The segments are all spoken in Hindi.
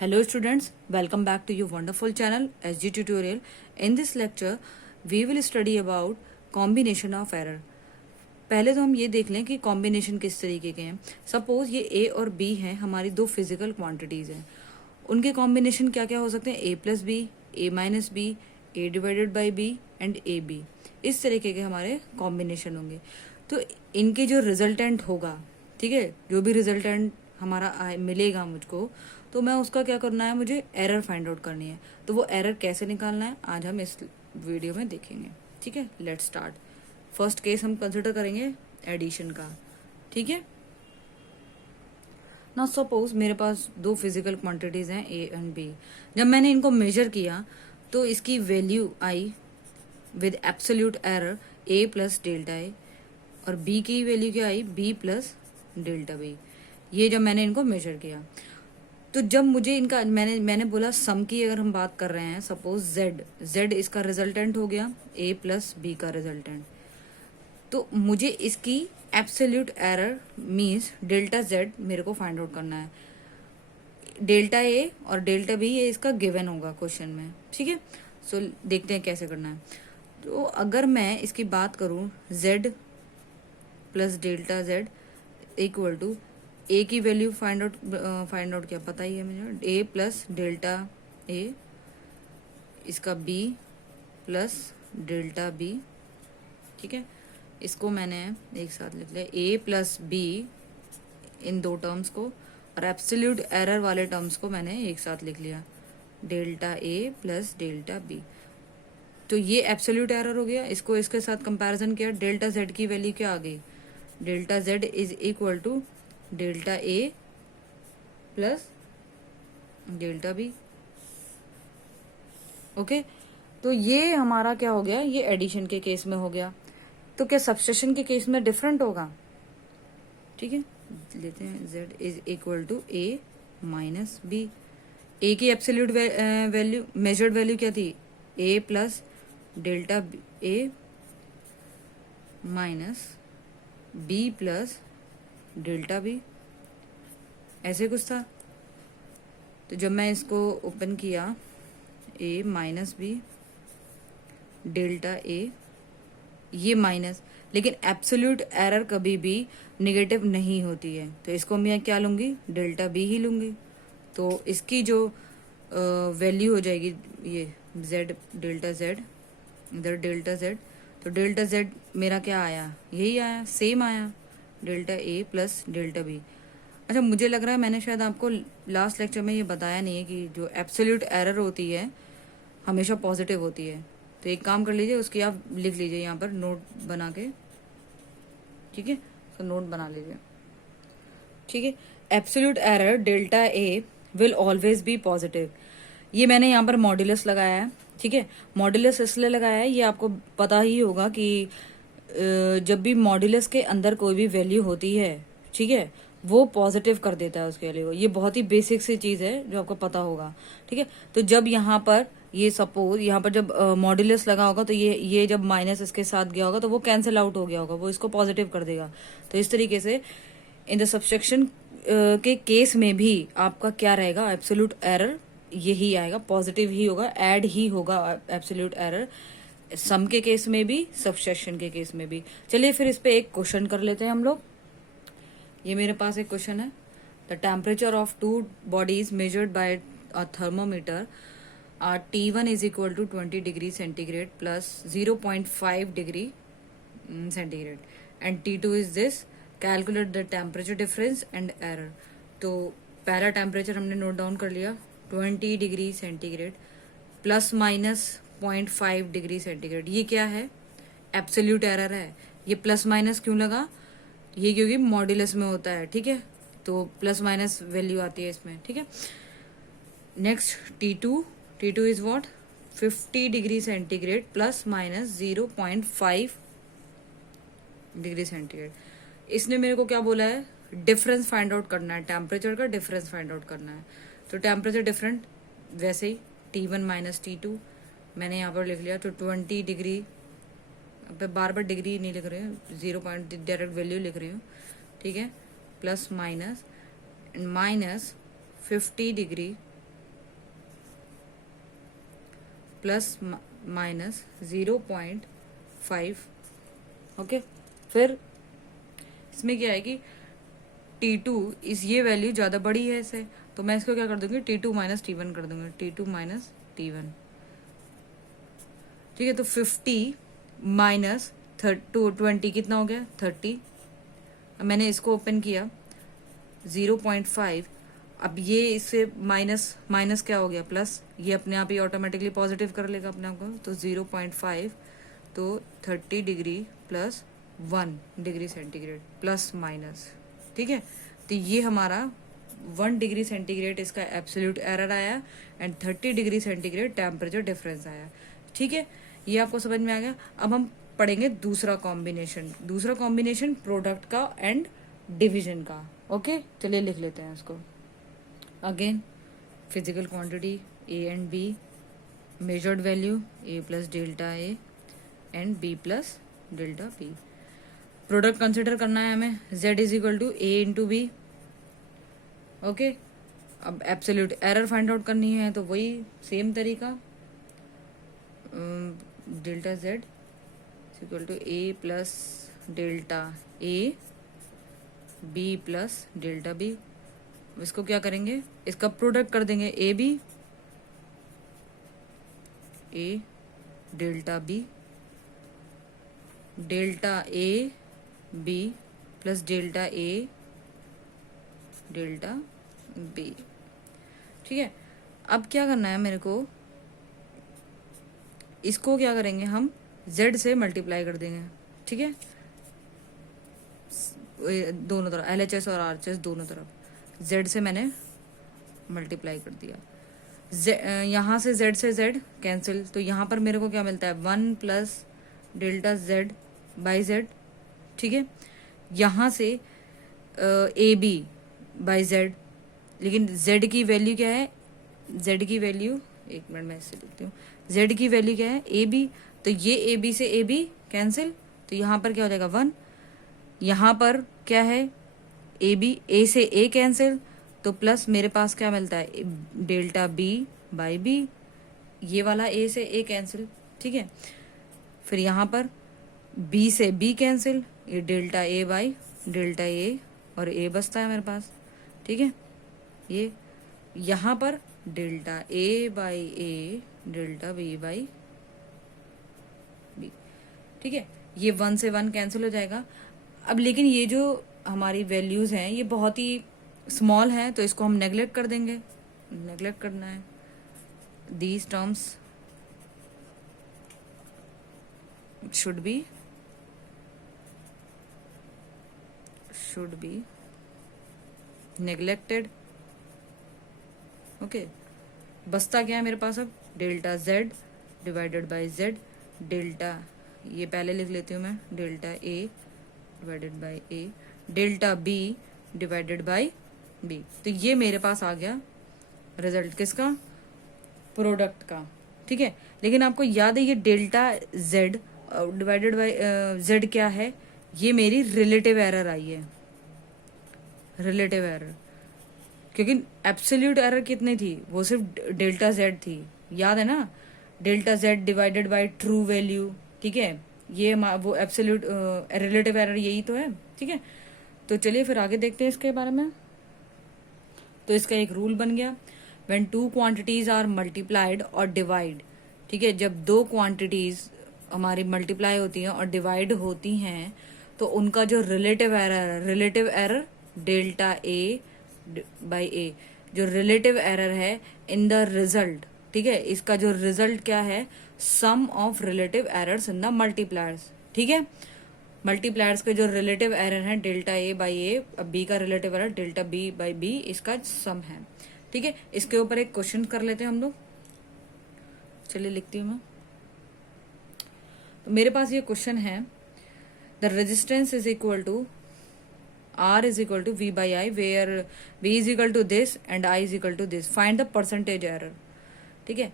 Hello students, welcome back to your wonderful channel SG Tutorial. In this lecture, we will study about combination of error. पहले तो हम ये देख लें कि कॉम्बिनेशन किस तरीके के हैं. सपोज ये A और B हैं, हमारी दो फिजिकल क्वांटिटीज़ हैं. उनके कॉम्बिनेशन क्या क्या हो सकते हैं? A plus B, A minus B, A divided by B and A B. इस तरीके के हमारे कॉम्बिनेशन होंगे. तो इनके जो रिजल्टेंट होगा, ठीक है, जो भी रिजल्टेंट हमारा मिलेगा मुझको, तो मैं उसका क्या करना है, मुझे एरर फाइंड आउट करनी है. तो वो एरर कैसे निकालना है आज हम इस वीडियो में देखेंगे. ठीक है, लेट्स स्टार्ट. फर्स्ट केस हम कंसिडर करेंगे एडिशन का. ठीक है, ना सपोज मेरे पास दो फिजिकल क्वांटिटीज हैं ए एंड बी. जब मैंने इनको मेजर किया तो इसकी वैल्यू आई with absolute error A plus delta A और बी की वैल्यू क्या आई, बी प्लस डेल्टा बी. ये जब मैंने इनको मेजर किया तो जब मुझे इनका मैंने बोला सम की अगर हम बात कर रहे हैं, सपोज जेड इसका रिजल्टेंट हो गया ए प्लस बी का रिजल्टेंट. तो मुझे इसकी absolute error means delta Z मेरे को फाइंड आउट करना है. डेल्टा ए और डेल्टा बी ये इसका गिवन होगा क्वेश्चन में. ठीक है, सो देखते हैं कैसे करना है. तो अगर मैं इसकी बात करूं Z plus delta Z equal to A की वैल्यू फाइंड आउट क्या पता ही है मुझे, ए प्लस डेल्टा ए, इसका बी प्लस डेल्टा बी. ठीक है, इसको मैंने एक साथ लिख लिया, ए प्लस बी इन दो टर्म्स को, और एब्सोल्यूट एरर वाले टर्म्स को मैंने एक साथ लिख लिया, delta A plus delta B. तो ये एब्सोल्यूट एरर हो गया. इसको इसके साथ कंपैरिजन किया, डेल्टा जेड की वैल्यू क्या आ गई, delta Z is equal to delta A plus delta B. Okay, तो ये हमारा क्या हो गया, ये एडिशन के केस में हो गया. तो क्या सब्सट्रैक्शन के केस में डिफरेंट होगा? ठीक है, लेते हैं z is equal to a minus B. A की एब्सोल्यूट वैल्यू मेजर्ड वैल्यू क्या थी, a plus delta A minus B plus delta B, ऐसे कुछ था. तो जब मैं इसको ओपन किया, a माइनस बी डेल्टा ए, ये माइनस, लेकिन एब्सोल्यूट एरर कभी भी नेगेटिव नहीं होती है, तो इसको मैं क्या लूँगी, डेल्टा बी ही लूँगी. तो इसकी जो वैल्यू हो जाएगी ये z डेल्टा z, इधर डेल्टा z, तो डेल्टा z मेरा क्या आया, यही आया, सेम आया, delta A plus delta B. अच्छा, मुझे लग रहा है मैंने शायद आपको लास्ट लेक्चर में ये बताया नहीं है कि जो एब्सोल्यूट एरर होती है हमेशा पॉजिटिव होती है. तो एक काम कर लीजिए, उसकी आप लिख लीजिए यहाँ पर नोट बना के. ठीक है, तो नोट बना लीजिए. ठीक है, absolute error delta A will always be positive. ये मैंने यहाँ पर मॉड्यूलस लगाया है. ठीक है, मॉड्यूलस इसलिए लगाया है, ये आपको पता ही होगा कि जब भी मॉड्यूलस के अंदर कोई भी वैल्यू होती है, ठीक है, वो पॉजिटिव कर देता है उसके लिए. ये बहुत ही बेसिक सी चीज़ है जो आपको पता होगा. ठीक है, तो जब यहाँ पर ये सपोज यहाँ पर जब मॉड्यूलस लगा होगा तो ये जब माइनस इसके साथ गया होगा तो वो कैंसिल आउट हो गया होगा, वो इसको पॉजिटिव कर देगा. तो इस तरीके से इन द सब्सट्रैक्शन के केस में भी आपका क्या रहेगा, एब्सोल्यूट एरर यही आएगा, पॉजिटिव ही होगा, ऐड ही होगा एब्सोल्यूट एरर, सम के केस में भी, सब्सट्रैक्शन के केस में भी. चलिए फिर इस पे एक क्वेश्चन कर लेते हैं हम लोग. ये मेरे पास एक क्वेश्चन है. The temperature of two bodies measured by a thermometer are T1 is equal to 20 degree centigrade plus 0.5 degree centigrade and T2 is this. Calculate the temperature difference and error. तो पहला टेम्परेचर हमने नोट डाउन कर लिया 20 degree centigrade plus minus 0.5 degree centigrade. ये क्या है, एब्सोल्यूट एरर है. ये प्लस माइनस क्यों लगा, ये क्योंकि मॉड्यूलस में होता है. ठीक है, तो प्लस माइनस वैल्यू आती है इसमें. ठीक है, next T2 is what, 50 degree centigrade plus minus 0.5 degree centigrade. इसने मेरे को क्या बोला है, डिफरेंस फाइंड आउट करना है, टेम्परेचर का डिफरेंस फाइंड आउट करना है. तो टेम्परेचर डिफरेंट वैसे ही T1 माइनस T2 मैंने यहाँ पर लिख लिया. तो 20 डिग्री, अब बार बार डिग्री नहीं लिख रही हूँ, 0 पॉइंट डायरेक्ट वैल्यू लिख रही हूँ. ठीक है, plus minus 50 degree plus minus 0.5। Okay, फिर इसमें क्या है कि T2 इस ये वैल्यू ज़्यादा बड़ी है इससे, तो मैं इसको क्या कर दूंगी, T2 माइनस T1 कर दूंगी, T2 माइनस T1। ठीक है, तो 50 माइनस 20 कितना हो गया, 30। अब मैंने इसको ओपन किया 0.5। अब ये इससे माइनस माइनस क्या हो गया, प्लस, ये अपने आप ही ऑटोमेटिकली पॉजिटिव कर लेगा अपने आप को, तो 0.5 तो 30 degree plus 1 degree centigrade plus minus. ठीक है, तो ये हमारा 1 डिग्री सेंटीग्रेड इसका एब्सोल्यूट एरर आया and 30 degree centigrade temperature difference आया। ठीक है, ये आपको समझ में आ गया। अब हम पढ़ेंगे दूसरा कॉम्बिनेशन प्रोडक्ट का एंड डिवीजन का। ओके, चलिए लिख लेते हैं इसको। Again physical quantity A and B, measured value A plus delta A and B plus delta B. Product consider करना है हमें, z is equal to A into B. Okay, अब एब्सोल्यूट एरर फाइंड आउट करनी है तो वही सेम तरीका, delta z equal to A plus delta A B plus delta B. इसको क्या करेंगे, इसका प्रोडक्ट कर देंगे A B, A delta B, delta A B plus delta A delta B. ठीक है, अब क्या करना है मेरे को, इसको क्या करेंगे हम z से मल्टीप्लाई कर देंगे। ठीक है, दोनों तरफ LHS और RHS दोनों तरफ z से मैंने मल्टीप्लाई कर दिया। यहाँ से z कैंसिल, तो यहाँ पर मेरे को क्या मिलता है, 1 plus delta z by z। ठीक है, यहाँ से ए बी बाई z, लेकिन z की वैल्यू क्या है, z की वैल्यू, एक मिनट मैं इससे लिखती हूँ, z की वैल्यू क्या है, ए बी, तो ये ए बी से ए बी कैंसिल, तो यहाँ पर क्या हो जाएगा 1। यहाँ पर क्या है, ए बी, ए से ए कैंसिल, तो प्लस मेरे पास क्या मिलता है, डेल्टा बी बाई बी, ये वाला ए से ए कैंसिल। ठीक है, फिर यहाँ पर बी से बी कैंसिल, ये delta A by delta A, और ए बचता है मेरे पास। ठीक है, ये यहाँ पर delta A by A delta B by B. ठीक है, ये 1 से 1 कैंसिल हो जाएगा। अब लेकिन ये जो हमारी वैल्यूज हैं ये बहुत ही स्मॉल हैं, तो इसको हम नेगलेक्ट कर देंगे, नेगलेक्ट करना है। These terms should be neglected। Okay, बचता क्या है मेरे पास अब, delta z divided by z, delta, ये पहले लिख लेती हूँ मैं, delta a divided by a, delta b divided by b। तो ये मेरे पास आ गया रिजल्ट किसका, प्रोडक्ट का। ठीक है, लेकिन आपको याद है ये delta z divided by z क्या है, ये मेरी रिलेटिव एरर आई है, रिलेटिव एरर, क्योंकि एब्सोल्यूट एरर कितनी थी, वो सिर्फ डेल्टा z थी, याद है ना, delta z divided by true value. ठीक है, ये वो एब्सोल्यूट रिलेटिव एरर यही तो है। ठीक है, तो चलिए फिर आगे देखते हैं इसके बारे में। तो इसका एक रूल बन गया, when two quantities are multiplied और डिवाइड। ठीक है, जब दो क्वांटिटीज हमारी मल्टीप्लाई होती हैं और डिवाइड होती हैं तो उनका जो relative error delta A by A, जो रिलेटिव एरर है इन द रिजल्ट। ठीक है, इसका जो रिजल्ट क्या है, sum of relative errors in the multipliers. ठीक है, मल्टीप्लायर्स के जो रिलेटिव एरर है delta A by A, B का relative error delta B by B, इसका सम है। ठीक है, इसके ऊपर एक क्वेश्चन कर लेते हैं हम लोग, चलिए लिखती हूँ मैं। तो मेरे पास ये क्वेश्चन है, the resistance is equal to R is equal to V by I, where V is equal to this and I is equal to this. Find the percentage error. ठीक है,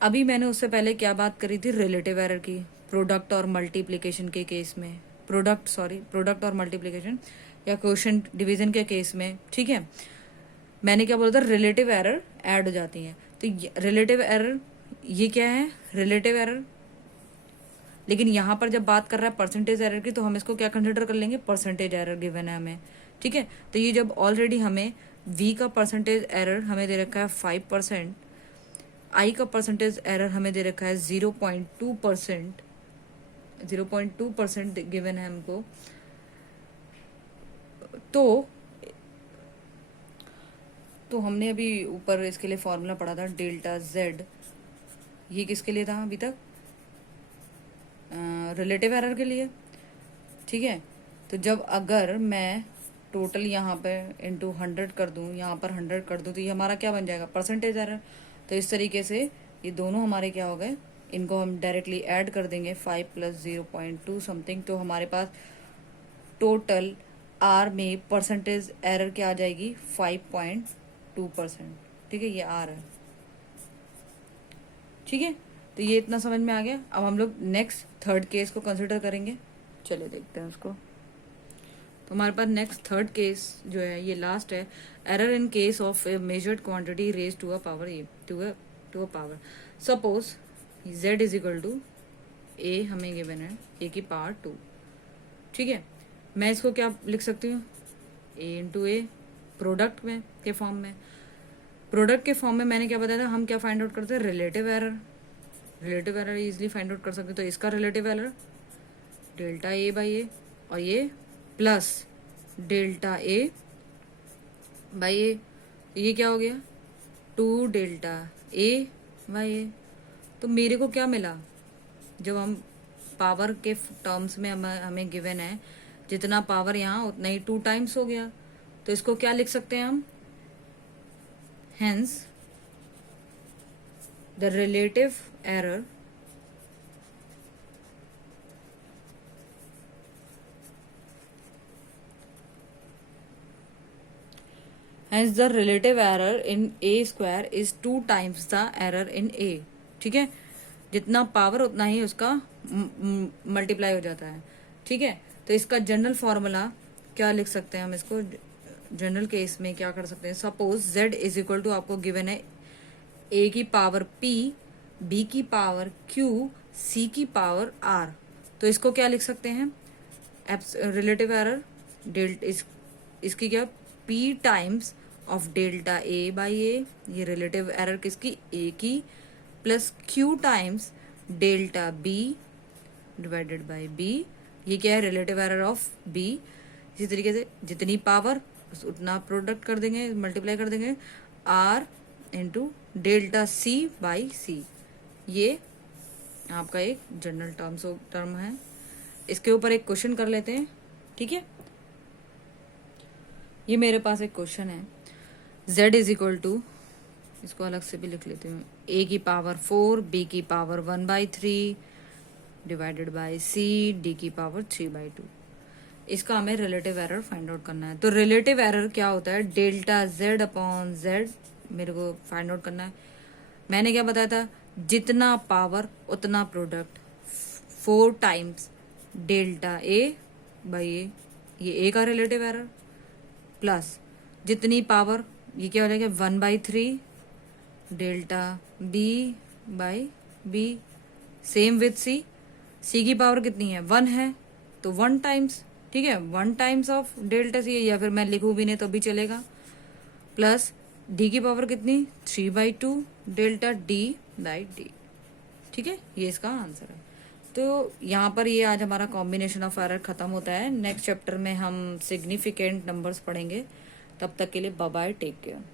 अभी मैंने उससे पहले क्या बात करी थी, रिलेटिव एरर की, प्रोडक्ट और मल्टीप्लिकेशन के केस में, प्रोडक्ट और मल्टीप्लिकेशन या क्वोशिएंट डिवीजन के केस में। ठीक है, मैंने क्या बोला था, रिलेटिव एरर ऐड हो जाती हैं, तो रिलेटिव एरर ये क्या है, रिलेटिव एरर। लेकिन यहाँ पर जब बात कर रहा है परसेंटेज एरर की, तो हम इसको क्या कंसिडर कर लेंगे, परसेंटेज एरर गिवन है हमें, ठीक है। तो ये जब ऑलरेडी हमें v का परसेंटेज एरर हमें दे रखा है 5%, i का परसेंटेज एरर हमें दे रखा है 0.2%, 0.2% गिवन है हमको, तो हमने अभी ऊपर इसके लिए फॉर्मूला पढ़ा था डेल्टा z, ये किसके लिए था अभी तक, रिलेटिव एरर के लिए, ठीक है। तो जब अगर मैं टोटल यहाँ पे इंटू 100 कर दूँ, यहाँ पर 100 कर दूँ, तो ये हमारा क्या बन जाएगा, परसेंटेज एरर। तो इस तरीके से ये दोनों हमारे क्या हो गए, इनको हम डायरेक्टली ऐड कर देंगे 5 + 0.2 समथिंग, तो हमारे पास टोटल आर में परसेंटेज एरर क्या आ जाएगी, 5.2%, ठीक है, ये आर है, ठीक है। तो ये इतना समझ में आ गया। अब हम लोग नेक्स्ट थर्ड केस को कंसिडर करेंगे, चलिए देखते हैं उसको। तो हमारे पास नेक्स्ट थर्ड केस जो है ये लास्ट है, error in case of a measured quantity raise to a power A, to a power. Suppose z is equal to A, हमें गिवन है a की पावर 2, ठीक है। मैं इसको क्या लिख सकती हूँ, a इंटू ए, प्रोडक्ट में के फॉर्म में। प्रोडक्ट के फॉर्म में मैंने क्या बताया था, हम क्या फाइंड आउट करते हैं, relative error. Relative error easily find out कर सकते हैं, तो इसका relative error delta A by A, और ये plus delta A by A, ये क्या हो गया 2 डेल्टा ए बाई ए। तो मेरे को क्या मिला, जब हम पावर के टर्म्स में हमें गिवन है जितना पावर यहाँ उतना ही 2 टाइम्स हो गया, तो इसको क्या लिख सकते हैं हम, hence the relative error hence the relative error in a square is 2 times the error in a, ठीक है। जितना पावर उतना ही उसका मल्टीप्लाई हो जाता है, ठीक है। तो इसका जनरल फॉर्मूला क्या लिख सकते हैं हम, इसको जनरल केस में क्या कर सकते हैं, suppose z is equal to आपको गिवन है a की पावर p, b की पावर q, c की पावर r। तो इसको क्या लिख सकते हैं, रिलेटिव एरर इसकी क्या, p times of delta A by A, ये रिलेटिव एरर किसकी, a की, plus q times delta b divided by b, ये क्या है, रिलेटिव एरर ऑफ b। इसी तरीके से जितनी पावर उतना प्रोडक्ट कर देंगे, मल्टीप्लाई कर देंगे, r into delta c by c, ये आपका एक जनरल टर्म है। इसके ऊपर एक क्वेश्चन कर लेते हैं, ठीक है। ये मेरे पास एक क्वेश्चन है, z इज इक्वल टू, इसको अलग से भी लिख लेती हूँ, a की पावर 4, b की power 1/3 divided by c, d की पावर 3/2। इसका हमें रिलेटिव एरर फाइंड आउट करना है। तो रिलेटिव एरर क्या होता है, डेल्टा z अपॉन z मेरे को फाइंड आउट करना है। मैंने क्या बताया था, जितना पावर उतना product, 4 times delta a by A, ये a का रिलेटिव एरर, प्लस जितनी पावर, ये क्या हो जाएगा 1/3 delta b by b, same with c, c की पावर कितनी है 1 है, तो 1 टाइम्स, ठीक है, 1 टाइम्स ऑफ डेल्टा c, या फिर मैं लिखूं भी नहीं तो भी चलेगा, प्लस d की पावर कितनी 3/2 डेल्टा d बाई d, ठीक है, ये इसका आंसर है। तो यहाँ पर ये आज हमारा कॉम्बिनेशन ऑफ एरर खत्म होता है। नेक्स्ट चैप्टर में हम सिग्निफिकेंट नंबर्स पढ़ेंगे। तब तक के लिए बाय बाय, टेक केयर।